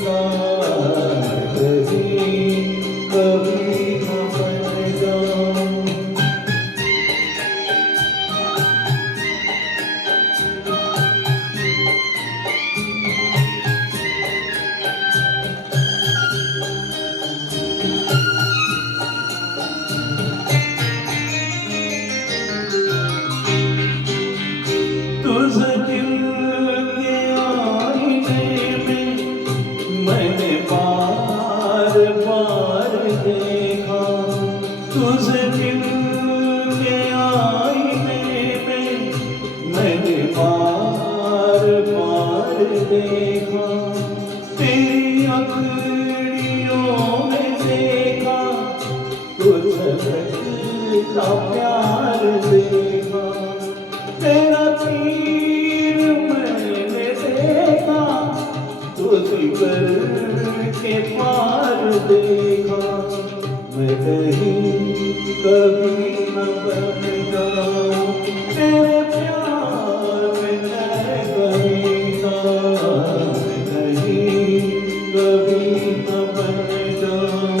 का कहीं कभी न बन जाऊं। तुझे दिल के आईने में मैंने बार बार देखा। तुझे दिल के आईने में मैंने बार बार देखा। तेरी अखड़ियों में देखा तुझका प्यार देखा। तेरा तीर मैंने देखा तुझी करके पार देखा। मैं कहीं कभी न बन जाऊं तेरे प्यार में मैं कहीं ना। मैं कहीं कभी न बन जाऊं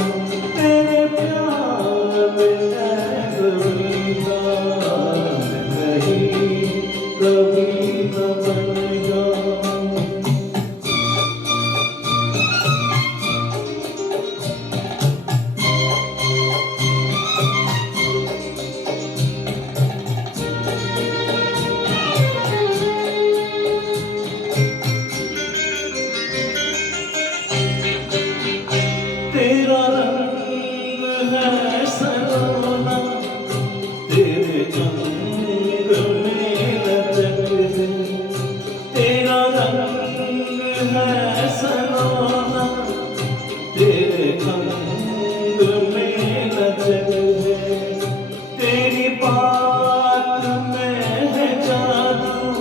तेरे प्यार में मैं कहीं ना। मैं कहीं कभी न बन जाऊं। तेरा रंग है सलोना तेरे अंग में लचक है। तेरा रंग है सलोना तेरे अंग में लचक है। तेरी बात में है जादू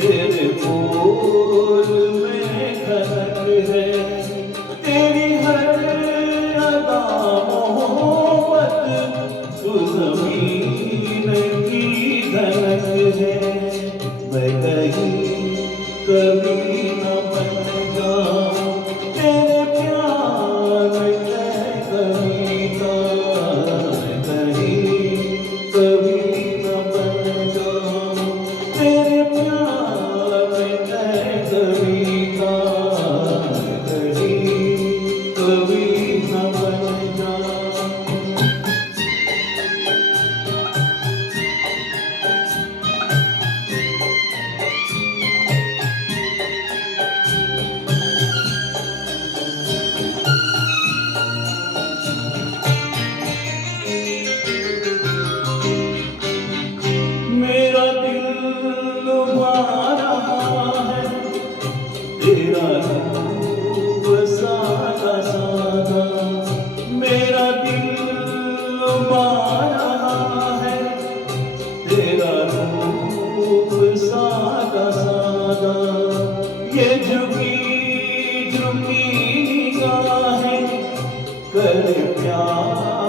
तेरे बोल में खनक है। तेरी हर अदा मोहब्बत तू ज़मीन की धड़क है। मैं कहीं कभी न बन जाऊं तेरे प्यार में मैं कहीं ना। मैं कहीं कभी न बन जाऊं तेरे प्यार में मैं कहीं ना। मैं कहीं कभी न बन जाऊं। मेरा दिल लुभा रहा है तेरा रूप सादा सादा। मेरा दिल लुभा रहा है तेरा रूप सादा सादा। ये झुकी झुकी निगाहें कर प्यार